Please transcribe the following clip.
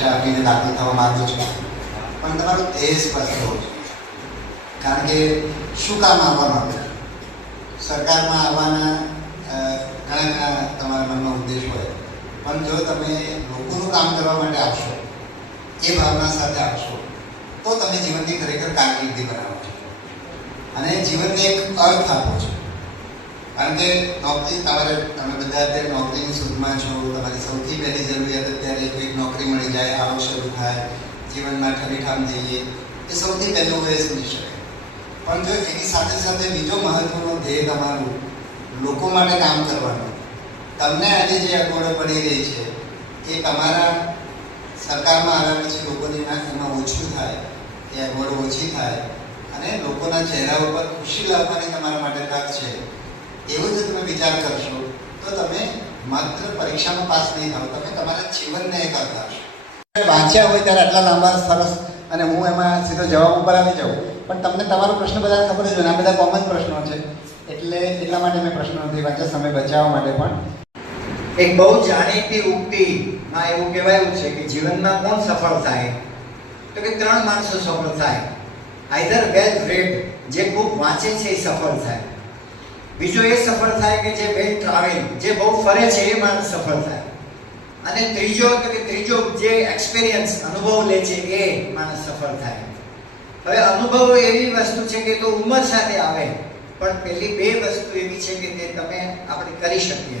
પરીક્ષા આપીને દાખલ થવા માગો છો. પણ તમારો ધ્યેય સ્પષ્ટ હોવો જોઈએ. કારણ કે શું કામ આવવા માંગો સરકારમાં આવવાના ઘણા ઘણા તમારા મનમાં ઉદ્દેશ હોય. પણ જો તમે લોકોનું કામ કરવા માટે આવશો, એ ભાવના સાથે આવશો, તો તમે જીવનની ખરેખર કારકિર્દી બનાવો છો. અને જીવનને એક અર્થ આપો છો. કારણ કે નોકરી, તમારે, તમે બધા અત્યારે નોકરીની શોધમાં છો, તમારી સૌથી પહેલી જરૂરિયાત નોકરી મળી શરૂ થાય જીવનમાં ઠરીઠામ જઈએ, એ સૌથી પહેલું એ સમજી શકાય પણ જો એની સાથે સાથે બીજો મહત્વનો ધ્યેય તમારું, લોકો માટે કામ કરવાનું. તમને આજે જે અગવડો પડી રહી છે, એ તમારા સરકારમાં આવ્યા પછી લોકોની એમાં ઓછું થાય, એ અગવડો ઓછી થાય, અને લોકોના ચહેરા ઉપર ખુશી લાવવાની તમારા માટે તક છે. એવું જો તમે વિચાર કરશો, તો તમે માત્ર પરીક્ષામાં પાસ નહીં થાવ, તમે તમારા જીવનને એક કરતા આપશો વાંચ્યા હોય ત્યારે આટલા લાંબા, સરસ, અને હું એમાં સીધો જવાબ ઉપર આવી જાઉં. પણ તમને તમારો પ્રશ્ન બધાને ખબર જ આ બધા કોમન પ્રશ્નો છે. એટલે એટલા માટે મેં પ્રશ્નો નથી વાંચ્યા, સમય બચાવવા માટે પણ. એક બહુ જાણીતી ઉક્તિમાં એવું કહેવાયું છે કે જીવનમાં કોણ સફળ થાય? તો કે ત્રણ માણસો સફળ થાય. આઈધર વેલ રેડ જે ખૂબ વાંચે છે એ સફળ થાય. બીજો એ સફળ થાય કે જે વેલ ટ્રાવેલ જે બહુ ફરે છે એ માણસ સફળ થાય. અને ત્રીજો તો કે ત્રીજો જે એક્સપિરિયન્સ અનુભવ લે છે એ માણસ સફળ થાય. હવે અનુભવ એવી વસ્તુ છે કે તો ઉંમર સાથે આવે, પણ પેલી બે વસ્તુ એવી છે કે તે તમે આપણે કરી શકીએ.